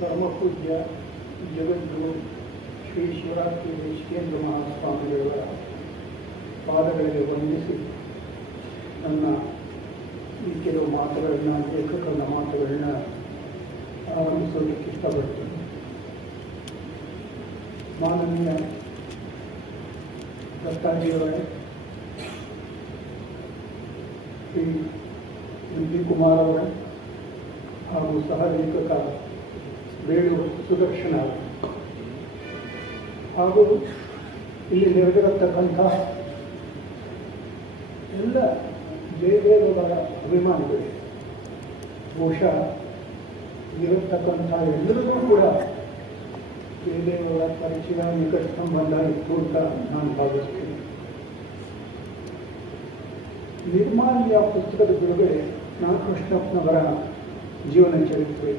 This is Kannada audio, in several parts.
ಪರಮ ಪೂಜ್ಯ ಜಗದ್ಗುರು ಶ್ರೀ ಶಿವರಾತ್ರಿ ದೇಶಿಕೇಂದ್ರ ಮಹಾಸ್ವಾಮಿಗಳ ಪಾದಗಳಿಗೆ ವಂದಿಸಿ ನನ್ನ ಈ ಕೆಲವು ಮಾತುಗಳನ್ನ, ಲೇಖಕರ ಮಾತುಗಳನ್ನ ಆರಂಭಿಸೋದಕ್ಕೆ ಇಷ್ಟಪಡ್ತೀನಿ. ಮಾನನೀಯ ದತ್ತಾಜಿಯವರೇ, ಶ್ರೀ ಎಂ ಪಿ ಕುಮಾರ್ ಅವರೇ ಹಾಗೂ ಸಹ ಲೇಖಕ ಬೇಳೂರು ಸುದರ್ಶನ ಅವರು ಹಾಗೂ ಇಲ್ಲಿ ನೆರೆದಿರತಕ್ಕಂಥ ಎಲ್ಲ ಜಯದೇವರ ಅಭಿಮಾನಿಗಳಿಗೆ, ಬಹುಶಃ ಇರತಕ್ಕಂಥ ಎಲ್ಲರಿಗೂ ಕೂಡ ಜಯದೇವರ ಪರಿಚಯ, ನಿಕಟ ಸಂಬಂಧ ಇತ್ತು ಅಂತ ನಾನು ಭಾವಿಸ್ತೀನಿ. ನಿರ್ಮಾಲ್ಯ ಪುಸ್ತಕದ ಬಿಡುಗಡೆ ನಾನು ಕೃಷ್ಣಪ್ಪನವರ ಜೀವನ ಚರಿತ್ರೆ.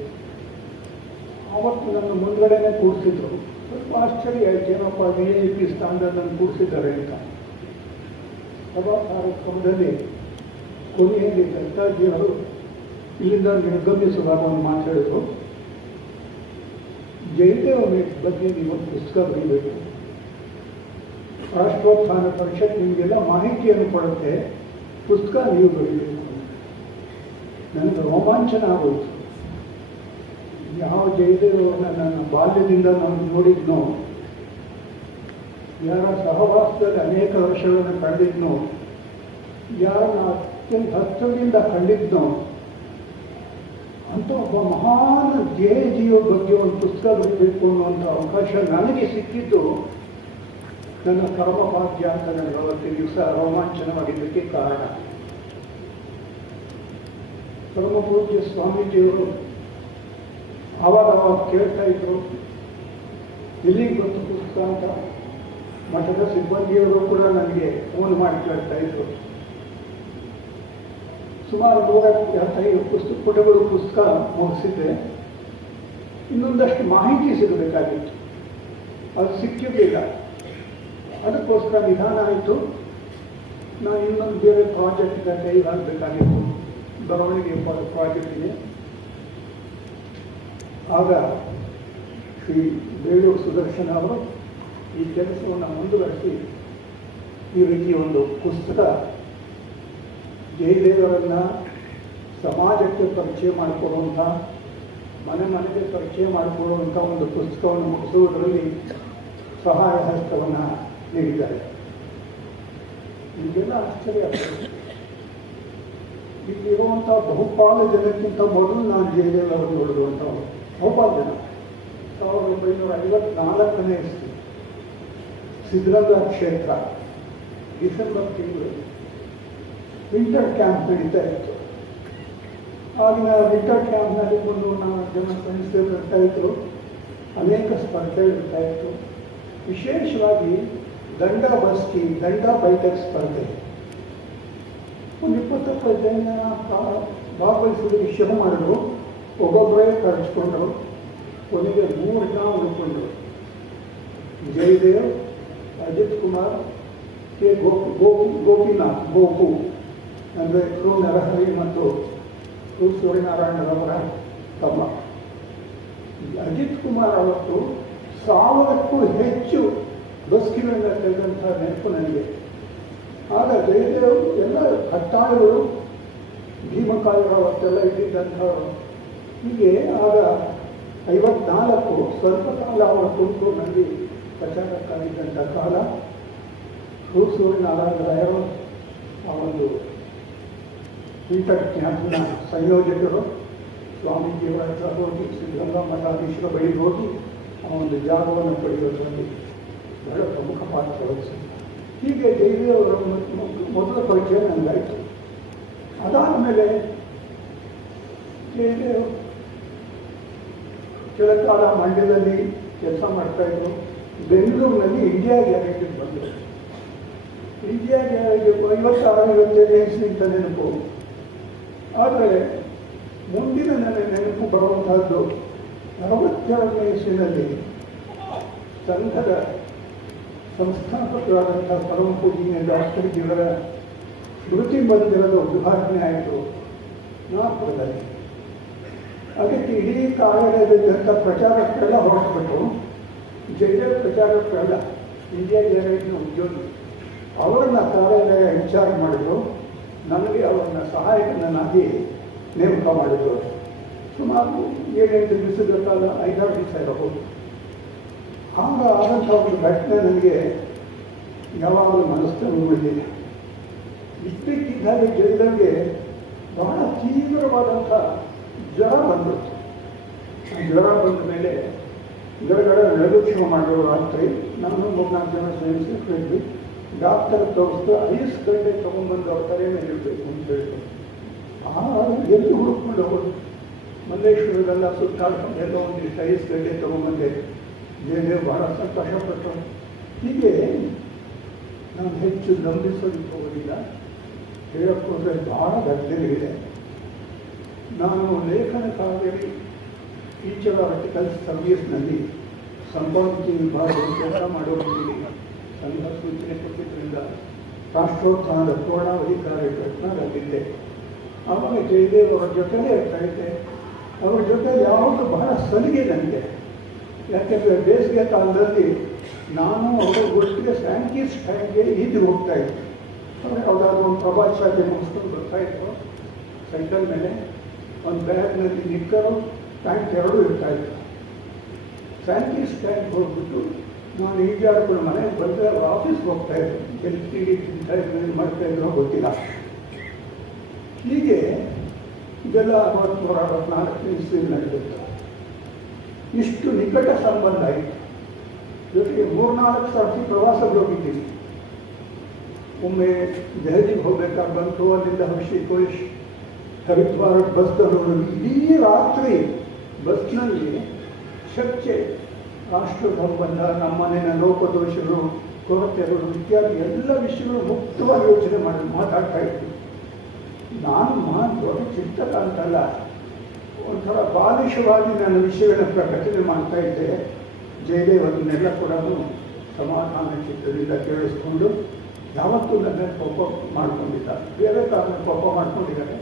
ಆವತ್ತು ನನ್ನ ಮುಂದ್ಗಡೆನೇ ಕೂಡಿಸಿದ್ರು. ಸ್ವಲ್ಪ ಆಶ್ಚರ್ಯ ಆಯ್ತು, ಏನಪ್ಪ VIP ಸ್ಥಾನದಲ್ಲಿ ಕೂಡಿಸಿದ್ದಾರೆ ಅಂತ. ಸಭಾ ಕಾರ್ಯಕ್ರಮದಲ್ಲಿ ಕೊನೆಯಲ್ಲಿ ದತ್ತಾಜಿಯವರು ಇಲ್ಲಿಂದ ನಿರ್ಗಮಿಸುವಾಗ ಒಂದು ಮಾತಾಡಿದ್ರು, ಜಯದೇವ ಬಗ್ಗೆ ನೀವು ಪುಸ್ತಕ ಬರೀಬೇಕು, ರಾಷ್ಟ್ರೋತ್ಥಾನ ಪರಿಷತ್ ನಿಮಗೆಲ್ಲ ಮಾಹಿತಿಯನ್ನು ಕೊಡುತ್ತೆ, ಪುಸ್ತಕ ನೀವು ಬರೀಬೇಕು. ನನಗೆ ರೋಮಾಂಚನ ಆಗೋಯ್ತು. ಯಾವ ಜಯದೇವರನ್ನ ನನ್ನ ಬಾಲ್ಯದಿಂದ ನಾನು ನೋಡಿದ್ನೋ, ಯಾರ ಸಹವಾಸದಲ್ಲಿ ಅನೇಕ ವರ್ಷಗಳನ್ನು ಕಳೆದಿದ್ನೋ, ಯಾರನ್ನ ಅತ್ಯಂತ ಹತ್ತಿರದಿಂದ ಕಂಡಿದ್ನೋ ಅಂತ ಒಬ್ಬ ಮಹಾನ್ ಜೀವ ಬಗ್ಗೆ ಒಂದು ಪುಸ್ತಕ ಬರೀಬೇಕು ಅನ್ನುವಂಥ ಅವಕಾಶ ನನಗೆ ಸಿಕ್ಕಿದ್ದು ನನ್ನ ಪರಮ ಭಾಗ್ಯ ಅಂತ ನನಗೆ ಅವತ್ತಿನ ದಿವಸ ರೋಮಾಂಚನವಾಗಿದ್ದಕ್ಕೆ ಕಾರಣ. ಪರಮ ಪೂಜ್ಯ ಸ್ವಾಮೀಜಿಯವರು ಆವಾಗ ಕೇಳ್ತಾ ಇದ್ರು, ಎಲ್ಲಿಗೆ ಗೊತ್ತು ಪುಸ್ತಕ ಅಂತ. ಮಠದ ಸಿಬ್ಬಂದಿಯವರು ಕೂಡ ನನಗೆ ಫೋನ್ ಮಾಡಿ ಕೇಳ್ತಾ ಇದ್ರು. ಸುಮಾರು 175 ಪುಟಗಳು ಪುಸ್ತಕ ಮುಗಿಸಿದ್ದೆ. ಇನ್ನೊಂದಷ್ಟು ಮಾಹಿತಿ ಸಿಗಬೇಕಾಗಿತ್ತು, ಅದು ಸಿಕ್ಕಿರಲಿಲ್ಲ. ಅದಕ್ಕೋಸ್ಕರ ನಿಧಾನ ಆಯಿತು. ನಾನು ಇನ್ನೊಂದು ಬೇರೆ ಪ್ರಾಜೆಕ್ಟ್ಗೆ ಕೈ ಹಾಕಬೇಕಾಗಿತ್ತು, ಬರವಣಿಗೆ ಪ್ರಾಜೆಕ್ಟಿಗೆ. ಆಗ ಶ್ರೀ ಬೇಳೂರು ಸುದರ್ಶನ ಅವರು ಈ ಕೆಲಸವನ್ನು ಮುಂದುವರಿಸಿ ಈ ರೀತಿ ಒಂದು ಪುಸ್ತಕ, ಜಯದೇವರನ್ನು ಸಮಾಜಕ್ಕೆ ಪರಿಚಯ ಮಾಡಿಕೊಡುವಂಥ, ಮನೆ ಮನೆಗೆ ಪರಿಚಯ ಮಾಡಿಕೊಡುವಂಥ ಒಂದು ಪುಸ್ತಕವನ್ನು ಮುಗಿಸುವುದರಲ್ಲಿ ಸಹಾಯ ಹಸ್ತವನ್ನು ನೀಡಿದ್ದಾರೆ. ಈಗೆಲ್ಲ ಆಶ್ಚರ್ಯ ಆಗ್ತದೆ. ಇಲ್ಲಿರುವಂಥ ಬಹುಪಾಲು ಜನಕ್ಕಿಂತ ಮೊದಲು ನಾನು ಜಯದೇವರನ್ನು ನೋಡಿರುವಂಥವ್ರು. ಬಹುಪಾಲು ಜನ 1954ನೇ ಇಸ್ವಿ ಸಿದ್ಧಗಂಗಾ ಕ್ಷೇತ್ರ, ಡಿಸೆಂಬರ್ ತಿಂಗಳು ವಿಂಟರ್ ಕ್ಯಾಂಪ್ ನಡೀತಾ ಇತ್ತು. ಆಗಿನ ವಿಂಟರ್ ಕ್ಯಾಂಪ್ನಲ್ಲಿ 300-400 ಜನ ಫ್ರೆಂಡ್ಸ್ಗಳು ಇರ್ತಾ ಇದ್ರು. ಅನೇಕ ಸ್ಪರ್ಧೆಗಳಿರ್ತಾ ಇತ್ತು. ವಿಶೇಷವಾಗಿ ದಂಡ ಬಸ್ಕಿ, ದಂಡ ಬೈಟಕ್ ಸ್ಪರ್ಧೆ. ಒಂದು 20-25 ಜನ ಭಾಗವಹಿಸೋದಕ್ಕೆ ಶುರು ಮಾಡಿದ್ರು. ಒಬ್ಬೊಬ್ಬರೇ ಖರ್ಚ್ಕೊಂಡ್ರು. ಕೊನೆಗೆ 3 ಜನ ಉಳ್ಕೊಂಡ್ರು. ಜಯದೇವ್, ಅಜಿತ್ ಕುಮಾರ್, ಕೆ ಗೋಪಿನಾಥ್, ಗೋಪು ಅಂದರೆ ಕ್ರೂ ನರಹರಿ ಮತ್ತು ಕ್ರೂ ಸೂರ್ಯನಾರಾಯಣರವರ ತಮ್ಮ. ಅಜಿತ್ ಕುಮಾರ್ ಅವತ್ತು 1000ಕ್ಕೂ ಹೆಚ್ಚು ಬಸ್ಕಿಗಳನ್ನು ತೆಗೆದಂಥ ನೆನಪು ನನಗೆ. ಆಗ ಜಯದೇವ್ ಎಲ್ಲ ಹಟ್ಟಾಳುಗಳು, ಭೀಮಕಾಯರು ಅವತ್ತೆಲ್ಲ ಇದ್ದಿದ್ದಂಥವರು. ಹೀಗೆ ಆಗ 54 ಸ್ವಲ್ಪ ಕಾಲ ಅವರ ತುಮಕೂರಿನಲ್ಲಿ ಪ್ರಚಾರಕ್ಕಾಗಿದ್ದಂಥ ಕಾಲ. ಕ್ರೂ ಸೂರ್ಯನಾರಾಯಣರಾಯರು ಆ ಒಂದು ವಿಂಟರ್ ಕ್ಯಾಂಪ್ನ ಸಂಯೋಜಕರು ಸ್ವಾಮೀಜಿಯವರ ಹತ್ರ ಹೋಗಿ, ಸಿದ್ಧಗಂಗಾ ಮಠಾಧೀಶರ ಬಳಿ ಹೋಗಿ ಆ ಒಂದು ಜಾಗವನ್ನು ಪಡೆಯೋದರಲ್ಲಿ ಬಹಳ ಪ್ರಮುಖ ಪಾತ್ರ ವಹಿಸಿದರು. ಹೀಗೆ ಜಯದೇವರ ಮೊದಲ ಪರಿಚಯ ನನಗಾಯಿತು. ಅದಾದ ಮೇಲೆ ಜಯದೇವ್ ಕೆಲ ಕಾಲ ಮಂಡ್ಯದಲ್ಲಿ ಕೆಲಸ ಮಾಡ್ತಾಯಿದ್ರು. ಬೆಂಗಳೂರಿನಲ್ಲಿ ಇಂಡಿಯಾ ಗ್ಯಾರೇಜಿಗೆ ಬಂದರು. ಇಂಡಿಯಾ ಗ್ಯಾರೇಜ್ 56-57 ಇಸ್ವಿಂತ ನೆನಪು. ಆದರೆ ಮುಂದಿನ ನನ್ನ ನೆನಪು ಬರುವಂತಹದ್ದು 62ನೇ ಇಸ್ವಿನಲ್ಲಿ ಸಂಘದ ಸಂಸ್ಥಾಪಕರಾದಂಥ ಪರಮ ಪೂಜ್ಯ ಡಾಕ್ಟರ್ ಜಿಯವರ ಸ್ಮೃತಿ ಮಂದಿರದ ಉದ್ಘಾಟನೆ ಆಯಿತು ನಾಗ್ಪುರದಲ್ಲಿ. ಅದಕ್ಕೆ ಇಡೀ ಕಾರ್ಯಾಲಯದಂಥ ಪ್ರಚಾರಕ್ಕೆಲ್ಲ ಹೊರಟುಬಿಟ್ಟು ಜೈದೇವ್ ಪ್ರಚಾರಕ್ಕೆಲ್ಲ ಇಂಡಿಯಾ ಗೇರೇಜ್ನ ಉದ್ಯೋಗಿ ಅವರನ್ನ ಕಾರ್ಯಾಲಯ ಇನ್ಚಾರ್ಜ್ ಮಾಡಿದ್ರು. ನನಗೆ ಅವರನ್ನ ಸಹಾಯಕನನ್ನಾಗಿ ನೇಮಕ ಮಾಡಿದ್ರು. ಸುಮಾರು 7-8 ದಿವಸಗಳ ಕಾಲ 5-6 ದಿವಸ ಇರಬಹುದು. ಆಗ ಆದಂಥ ಒಂದು ಘಟನೆ ನನಗೆ ಯಾವಾಗಲೂ ಮನಸ್ಸನ್ನು ಉಳಿದಿದೆ. ಇದ್ದಕ್ಕಿದ್ದಾಗೆ ಜೈಲರ್ಗೆ ಬಹಳ ತೀವ್ರವಾದಂಥ ಜ್ವರ ಬಂದಿತ್ತು. ಆ ಜ್ವರ ಬಂದ ಮೇಲೆ ಗಡಗಡ ನಡುಕ್ಷಮ ಮಾಡಿರೋ ರಾತ್ರಿ ನಾನು 3-4 ಜನ ಸ್ನೇಹಿತರು ಹೇಳಿದ್ವಿ, ಡಾಕ್ಟರ್ ತೋರಿಸ್ತು 5 ಗಂಟೆ ತೊಗೊಂಡ್ಬಂದು ಅವ್ರ ತಲೆ ಮೇಲೆ ಇರಬೇಕು ಅಂತ ಹೇಳಿದ್ರು. ಎಲ್ಲಿ ಹುಡುಕೊಂಡು ಹೋಗೋದು, ಮಲ್ಲೇಶ್ವರದೆಲ್ಲ ಸುತ್ತಾಡ್ಕೊಂಡು ಎಲ್ಲೋ ಒಂದಿಷ್ಟು 5 ಗಂಟೆ ತೊಗೊಂಡ್ಬಂದೆ. ಜಯದೇವ್ ಬಹಳ ಸಂತೋಷಪಟ್ಟರು. ಹೀಗೆ ನಾನು ಹೆಚ್ಚು ನಂಬಿಸೋದಕ್ಕೆ ಹೋಗೋದಿಲ್ಲ. ಹೇಳೋಕ್ಕೋದ್ರೆ ಬಹಳ ಘಟನೆಗಳಿದೆ. ನಾನು ಲೇಖನ ಕಾರ್ಯದಲ್ಲಿ ಟೀಚರ್ ಆರ್ಟಿಕಲ್ ಸರ್ವಿಸ್ನಲ್ಲಿ ಸಂಪಾದಕಿ ವಿಭಾಗದಲ್ಲಿ ಕೆಲಸ ಮಾಡೋದಿಲ್ಲ. ಸಂಘ ಸೂಚನೆ ಕೊಟ್ಟಿದ್ದರಿಂದ ರಾಷ್ಟ್ರೋತ್ಥಾನದ ಪೂರ್ಣಾವಧಿ ಕಾರ್ಯಕರ್ತನಾಗಿದ್ದೆ. ಆವಾಗ ಜಯದೇವ್ ಅವರ ಜೊತೆಲೇ ಇರ್ತಾಯಿದ್ದೆ. ಅವ್ರ ಜೊತೆ ಯಾವುದು ಬಹಳ ಸಲಿಗೆ ನನಗೆ. ಯಾಕೆಂದರೆ ಬೇಸಿಗೆ ಕಾಲದಲ್ಲಿ ನಾನು ಅವರ ಒಟ್ಟಿಗೆ ಸ್ಯಾಂಕೀಸ್ ಟ್ಯಾಂಕ್ಗೆ ಈಜು ಹೋಗ್ತಾಯಿದ್ದೆ. ಅಂದರೆ ಯಾವುದಾದ್ರೂ ಒಂದು ಪ್ರಭಾತ್ ಶಾಲೆ ಮುಗಿಸ್ಕೊಂಡು ಬರ್ತಾಯಿದ್ರು. ಸೈಕಲ್ ಮೇಲೆ ಒಂದು ಬ್ಯಾಗ್ನಲ್ಲಿ ನಿಕ್ಕರು ಟ್ಯಾಂಕ್ 2 ಇರ್ತಾಯಿತ್ತು. ಸ್ಯಾಂಕೀಸ್ ಟ್ಯಾಂಕ್ ಹೋಗ್ಬಿಟ್ಟು ನಾನು ಈಜಾಡ್ಕೊಂಡು ಮನೆಗೆ ಬಂದರೆ ಅವ್ರ ಆಫೀಸ್ಗೆ ಹೋಗ್ತಾಯಿದ್ರು. ಎಲ್ಲಿ ತಿಂಡಿ ತಿಂತಾಯಿದ್ರು ಮಾಡ್ತಾಯಿದ್ರು ಗೊತ್ತಿಲ್ಲ. ಹೀಗೆ ಇದೆಲ್ಲ 1964 ಇಸ್ವಿಯಲ್ಲಿ ನಡೆದಿತ್ತು. ಇಷ್ಟು ನಿಕಟ ಸಂಬಂಧ ಆಯಿತು. ಜೊತೆಗೆ 3-4 ಸರ್ತಿ ಪ್ರವಾಸಗಳು ಹೋಗಿದ್ದೀನಿ. ಒಮ್ಮೆ ದೆಹಲಿಗೆ ಹೋಗ್ಬೇಕಾಗಿ ಬಂತು. ಅಲ್ಲಿಂದ ಹರ್ಷಿಕೋಶ್ ಹರಿದ್ವಾರ ಬಸ್ ತಗೊಂಡು ಇಡೀ ರಾತ್ರಿ ಬಸ್ನಲ್ಲಿ ಚರ್ಚೆ, ರಾಷ್ಟ್ರ ಸಂಬಂಧ, ನಮ್ಮನೆಯ ಲೋಪದೋಷಗಳು, ಕೊರತೆಗಳು ಇತ್ಯಾದಿ ಎಲ್ಲ ವಿಷಯಗಳು ಮುಕ್ತವಾಗಿ ಯೋಚನೆ ಮಾಡಿ ಮಾತಾಡ್ತಾ ಇತ್ತು. ನಾನು ದೊಡ್ಡ ಚಿಂತಕ ಅಂತಲ್ಲ, ಒಂಥರ ಬಾಲಿಶವಾಗಿ ನನ್ನ ವಿಷಯಗಳನ್ನ ಪ್ರಕಟಣೆ ಮಾಡ್ತಾ ಇದ್ದೆ. ಜಯದೇವ್ ಅದನ್ನೆಲ್ಲ ಕೂಡ ಸಮಾಧಾನ ಚಿತ್ತದಿಂದ ಕೇಳಿಸ್ಕೊಂಡು ಯಾವತ್ತೂ ನನ್ನ ಕೋಪ ಮಾಡ್ಕೊಂಡಿದ್ದ. ಬೇರೆ ಕಾರಣ ಕೋಪ ಮಾಡ್ಕೊಂಡಿದ್ದಾರೆ,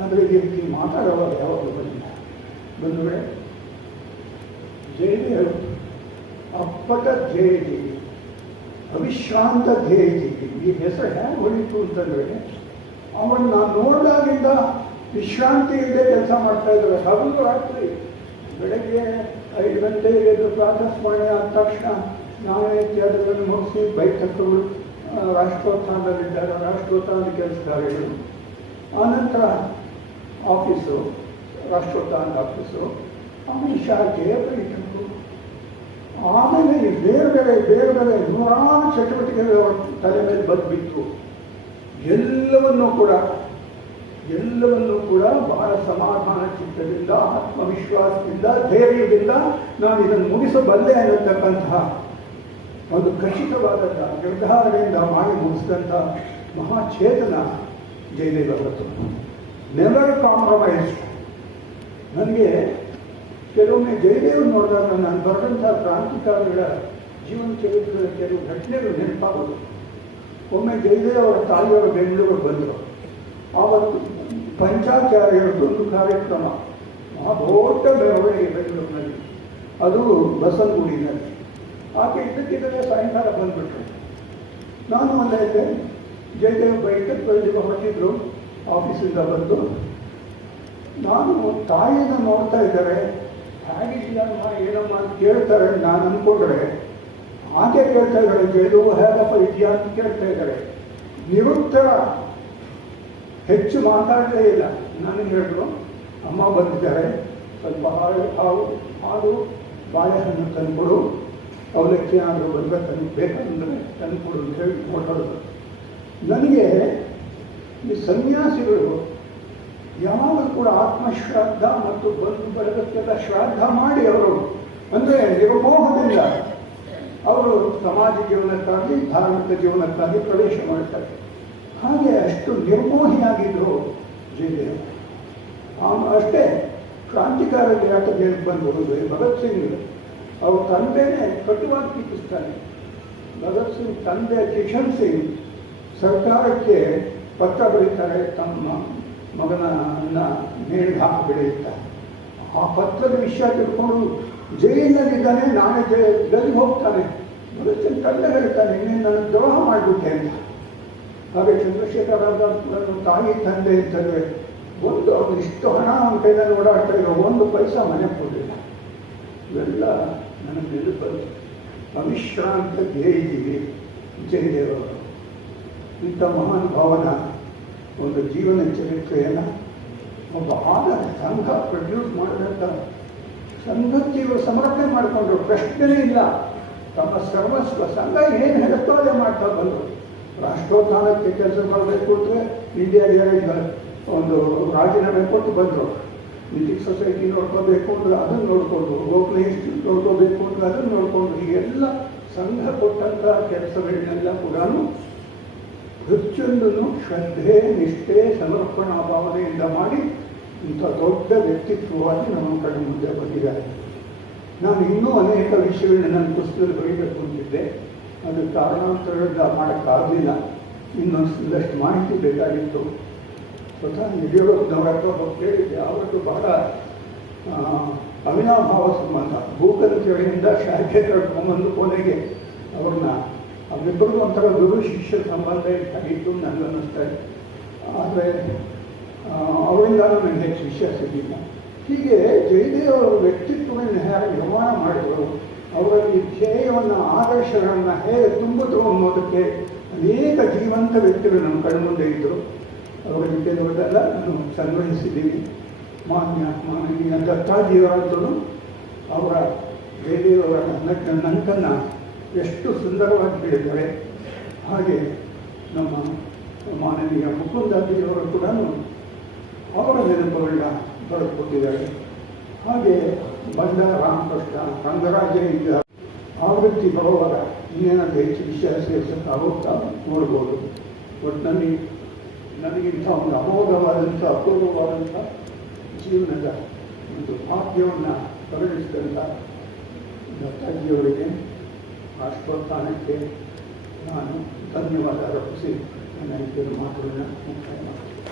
ಆದರೆ ಈ ರೀತಿ ಮಾತಾಡೋವಾಗ ಯಾವಾಗಲೂ ಬಂದಿಲ್ಲ. ಬಂಧುಗಳೇ, ಜಯದೇವ್ ಅಪ್ಪಟ ಧ್ಯೇಯಜೀವಿ, ಅವಿಶ್ರಾಂತ ಧ್ಯೇಯಜೀವಿ. ಈ ಹೆಸರು ಹೇಗೆ ಹೊಳಿತು ಅಂತಂದರೆ ಅವನ್ನ ನಾನು ನೋಡಿದಾಗಿಂದ ವಿಶ್ರಾಂತಿ ಇಲ್ಲದೆ ಕೆಲಸ ಮಾಡ್ತಾ ಇದ್ದಾರೆ. ಹಗಲು ರಾತ್ರಿ. ಬೆಳಗ್ಗೆ 5 ಗಂಟೆಗೆ ಎದ್ದು ಪ್ರಾತಃ ಸ್ಮರಣೆ ಆದ ತಕ್ಷಣ ಸ್ನಾನ ಇತ್ಯಾದಿಗಳನ್ನು ಮುಗಿಸಿ ಬೈಕಗಳು ರಾಷ್ಟ್ರೋತ್ಥಾನದಲ್ಲಿದ್ದಾಗ ರಾಷ್ಟ್ರೋತ್ಥಾನದ ಕೆಲಸ ಕಾರ್ಯಗಳು, ಆನಂತರ ಆಫೀಸು, ರಾಷ್ಟ್ರೋತ್ಥಾನದ ಆಫೀಸು, ಆಮೇಲೆ ಶಾಖೆ, ಬೈಕರು, ಆಮೇಲೆ ಬೇರೆ ಬೇರೆ ನೂರಾರು ಚಟುವಟಿಕೆಗಳು ಅವರ ತಲೆ ಮೇಲೆ ಬಂದುಬಿಟ್ಟು ಎಲ್ಲವನ್ನೂ ಕೂಡ ಬಹಳ ಸಮಾಧಾನ ಚಿತ್ತದಿಂದ, ಆತ್ಮವಿಶ್ವಾಸದಿಂದ, ಧೈರ್ಯದಿಂದ ನಾನು ಇದನ್ನು ಮುಗಿಸಬಲ್ಲೆ ಅನ್ನತಕ್ಕಂತಹ ಒಂದು ಖಚಿತವಾದ ನಿರ್ಧಾರದಿಂದ ಮಾಡಿ ಮುಗಿಸಿದಂಥ ಮಹಾಚೇತನ ಜಯದೇವ್ ಅವರದ್ದು. Never compromised. ನನಗೆ ಕೆಲವೊಮ್ಮೆ ಜಯದೇವ್ ನೋಡಿದಾಗ ನಾನು ಬರೆದಂಥ ಕ್ರಾಂತಿಕಾರಿಗಳ ಜೀವನ ಚರಿತ್ರೆಯ ಕೆಲವು ಘಟನೆಗಳು ನೆನಪಾಗೋದು. ಒಮ್ಮೆ ಜಯದೇವ್ ಅವರ ತಾಯಿಯವರು ಬೆಂಗಳೂರು ಬಂದರು. ಆವತ್ತು ಪಂಚಾಚಾರ್ಯರದೊಂದು ಕಾರ್ಯಕ್ರಮ, ದೊಡ್ಡ ಮೆರವಣಿಗೆ ಬೆಂಗಳೂರಿನಲ್ಲಿ, ಅದು ಬಸವನಗುಡಿನಲ್ಲಿ. ಆಕೆ ಇದ್ದಕ್ಕಿದ್ದರೆ ಸಾಯಂಕಾಲ ಬಂದುಬಿಟ್ರು. ನಾನು ಒಂದೈತೆ ಜಯದೇವ್ ಬೈಕಲ್ಲಿ ಹೊರಟಿದ್ರು ಆಫೀಸಿಂದ ಬಂದು. ನಾನು ತಾಯಿಯನ್ನು ನೋಡ್ತಾ ಇದ್ದಾರೆ, ಹೇಗಿದೆಯಮ್ಮ ಏನಮ್ಮ ಅಂತ ಕೇಳ್ತಾರೆ. ನಾನು ಅಂದ್ಕೊಂಡ್ರೆ ಆಕೆ ಕೇಳ್ತಾ ಇದ್ದಾರೆ, ಜಯದೇವ್ ಹೇಗಪ್ಪ ಇದೆಯಾ ಅಂತ ಕೇಳ್ತಾ ಇದ್ದಾರೆ. ನಿರುತ್ತರ, ಹೆಚ್ಚು ಮಾತಾಡಲೇ ಇಲ್ಲ. ನನಗೆ ಹೇಳಿದ್ರು, ಅಮ್ಮ ಬಂದಿದ್ದಾರೆ, ಸ್ವಲ್ಪ ಹಾಲು ಬಾಳೆಹಣ್ಣು ತಂದುಕೊಡು, ಅವಲಕ್ಕಿ ಆದರೂ ಬಂದರೆ ಬೇಕಂದರೆ ತಂದುಕೊಡು ಅಂತ ಹೇಳಿ ಕೊಟ್ಟರು. ನನಗೆ ಈ ಸನ್ಯಾಸಿಗಳು ಯಾವಾಗಲೂ ಕೂಡ ಆತ್ಮಶ್ರಾದ್ದ ಮತ್ತು ಬಂಧು ಬಳಗಕ್ಕೆಲ್ಲ ಶ್ರಾದ್ದ ಮಾಡಿ ಅವರು ಅಂದರೆ ನಿರ್ಮೋಹದಿಂದ ಅವರು ಸಮಾಜ ಜೀವನಕ್ಕಾಗಿ, ಧಾರ್ಮಿಕ ಜೀವನಕ್ಕಾಗಿ ಪ್ರವೇಶ ಮಾಡ್ತಾರೆ. ಹಾಗೆ ಅಷ್ಟು ನಿರ್ಮೋಹಿಯಾಗಿದ್ದರು ಜಯದೇವ್. ಅಷ್ಟೇ ಕ್ರಾಂತಿಕಾರರಿಗೆ ಯಾಕೆ ಹೇಳಿ ಬಂದು ಭಗತ್ ಸಿಂಗ್ ಅವ್ರ ತಂದೆನೇ ಕಟುವಾಗಿ ಟೀಕಿಸ್ತಾನೆ. ಭಗತ್ ಸಿಂಗ್ ತಂದೆ ಕಿಶನ್ ಸಿಂಗ್ ಸರ್ಕಾರಕ್ಕೆ ಪತ್ರ ಬರೀತಾರೆ, ತಮ್ಮ ಮಗನನ್ನು ನೇಣಿಗೆ ಹಾಕಿ ಬೆಳೆಯುತ್ತಾರೆ. ಆ ಪತ್ರದ ವಿಷಯ ತಿಳ್ಕೊಂಡು ಜೈಲಿನಲ್ಲಿದ್ದಾನೆ, ನಾಳೆ ಗಲ್ಲಿಗೆ ಹೋಗ್ತಾನೆ. ಮನುಷ್ಯನ ಕಂಡ ಹೇಳ್ತಾನೆ, ಇನ್ನೇನು ನಾನು ದ್ರೋಹ ಮಾಡಿಬಿಟ್ಟೆ ಅಂತ. ಹಾಗೆ ಚಂದ್ರಶೇಖರ ತಾಯಿ ತಂದೆ ಅಂತಂದರೆ ಒಂದು ಅವ್ರು ಇಷ್ಟು ಹಣ ಅವನ ಕೈಯಲ್ಲಿ ಓಡಾಡ್ತಾ ಇರೋ 1 ಪೈಸಾ ಮನೆ ಕೊಡಲಿಲ್ಲ. ಇವೆಲ್ಲ ನನಗೆ ನೆನಪಲ್ಲಿ ಅವಿಶ್ರಾಂತ ಧ್ಯೇಯಿದ್ದೀವಿ ಜಯದೇವರು. ಇಂಥ ಮಹಾನ್ ಭಾವನ ಒಂದು ಜೀವನ ಚರಿತ್ರೆಯನ್ನು ಒಬ್ಬ ಆದ ಸಂಘ ಪ್ರೊಡ್ಯೂಸ್ ಮಾಡಿದಂಥ ಸಂಘಕ್ಕೆ ಇವರು ಸಮರ್ಪಣೆ ಮಾಡಿಕೊಂಡ್ರು. ಪ್ರಶ್ನೆನೇ ಇಲ್ಲ. ತಮ್ಮ ಸರ್ವಸ್ವ ಸಂಘ ಏನು ಹೇಳುತ್ತೋ ಅದೇ ಮಾಡ್ತಾ ಬಂದರು. ರಾಷ್ಟ್ರೋತ್ಥಾನಕ್ಕೆ ಕೆಲಸ ಮಾಡಬೇಕು ಅಂದರೆ ಇಂಡಿಯಾ ಒಂದು ರಾಜೀನಾಮೆ ಕೊಟ್ಟು ಬಂದರು. ಮ್ಯೂಸಿಕ್ ಸೊಸೈಟಿ ನೋಡ್ಕೋಬೇಕು ಅಂದರೆ ಅದನ್ನು ನೋಡಿಕೊಂಡು, ಗೋಖಲೆ ಇನ್ಸ್ಟಿಟ್ಯೂಟ್ ನೋಡ್ಕೋಬೇಕು ಅಂದರೆ ಅದನ್ನು ನೋಡಿಕೊಂಡು, ಹೀಗೆಲ್ಲ ಸಂಘ ಕೊಟ್ಟಂಥ ಕೆಲಸಗಳನ್ನೆಲ್ಲ ಕೂಡ ಪ್ರತಿಯೊಂದನ್ನು ಶ್ರದ್ಧೆ, ನಿಷ್ಠೆ, ಸಮರ್ಪಣಾ ಭಾವನೆಯಿಂದ ಮಾಡಿ ಇಂಥ ದೊಡ್ಡ ವ್ಯಕ್ತಿತ್ವವಾಗಿ ನಮ್ಮ ಕಡೆ ಮುಂದೆ ಬಂದಿದ್ದಾರೆ. ನಾನು ಇನ್ನೂ ಅನೇಕ ವಿಷಯಗಳನ್ನ ನನ್ನ ಪುಸ್ತಕದಲ್ಲಿ ಬರೀಬೇಕು ಅಂತಿದ್ದೆ. ಅದು ಕಾರಣಾಂತರದಿಂದ ಮಾಡೋಕ್ಕಾಗಲಿಲ್ಲ. ಇನ್ನೊಂದಷ್ಟು ಮಾಹಿತಿ ಬೇಕಾಗಿತ್ತು. ಸ್ವತಃ ಯಡಿಯೂರಪ್ಪನವರ ಹತ್ರ ಕೇಳಿದ್ದೆ. ಅವರದ್ದು ಬಹಳ ಅವಿನಾಭಾವ ಸಂಬಂಧ. ಭೂಕಂತೆಗಳಿಂದ ಶಾಖೆ ಕರ್ಕೊಂಡ್ಬಂದು ಕೊನೆಗೆ ಅವ್ರನ್ನ ಅವರಿಬ್ಬರಿಗೂ ಒಂಥರ ಗುರು ಶಿಷ್ಯ ಸಂಬಂಧ ಇತ್ತು ನನಗನ್ನಿಸ್ತಾ. ಆದರೆ ಅವರಿಂದ ನನಗೆ ಹೆಚ್ಚು ವಿಷಯ ಸಿಗಲಿಲ್ಲ. ಹೀಗೆ ಜಯದೇವ್ ಅವರ ವ್ಯಕ್ತಿತ್ವವನ್ನು ಹೇಗೆ ನಿರ್ಮಾಣ ಮಾಡಿದರು, ಅವರಲ್ಲಿ ಧ್ಯೇಯವನ್ನು, ಆದರ್ಶಗಳನ್ನು ಹೇಗೆ ತುಂಬಿದ್ರು ಅನ್ನೋದಕ್ಕೆ ಅನೇಕ ಜೀವಂತ ವ್ಯಕ್ತಿಗಳು ನಮ್ಮ ಕಣ್ಮುಂದೆ ಇದ್ದರು. ಅವರ ಜೊತೆಯವರೆಲ್ಲ ನಾನು ಸಂಗ್ರಹಿಸಿದ್ದೀನಿ. ಮಾನನೀಯ ದತ್ತಾಜಿಯವರಂತೂ ಅವರ ಜಯದೇವರ ನಂಟನ್ನು ಎಷ್ಟು ಸುಂದರವಾಗಿ ಹೇಳಿದ್ದಾರೆ. ಹಾಗೆ ನಮ್ಮ ಮಾನನೀಯ ಮುಕುಂದಾಜಿಯವರು ಕೂಡ ಅವರ ನೆನಪುಗಳನ್ನ ಬರೆದುಕೊಟ್ಟಿದ್ದಾರೆ. ಹಾಗೆ ಬಂಡಾರ ರಾಮಕೃಷ್ಣ, ರಂಗರಾಜನಿಂದ ಆವೃತ್ತಿ ಬರುವಾಗ ಇನ್ನೇನಾದರೂ ಹೆಚ್ಚು ವಿಷಯ ಸೇರಿಸಕ್ಕೆ ಆಗುತ್ತಾ ನೋಡ್ಬೋದು. ಒಟ್ಟಿನಲ್ಲಿ ನನಗಿಂಥ ಒಂದು ಅಮೋಘವಾದಂಥ, ಅಪೂರ್ವವಾದಂಥ ಜೀವನದ ಒಂದು ಭಾಗ್ಯವನ್ನು ಪರಿಗಣಿಸಿದಂಥ ದತ್ತಾಜಿಯವರಿಗೆ, ರಾಷ್ಟ್ರೋತ್ಥಾನಕ್ಕೆ ನಾನು ಧನ್ಯವಾದ ಅರ್ಪಿಸಿ ನನ್ನ 2 ಮಾತುಗಳನ್ನ ಮುಕ್ತಾಯ ಮಾಡ್ತೀನಿ.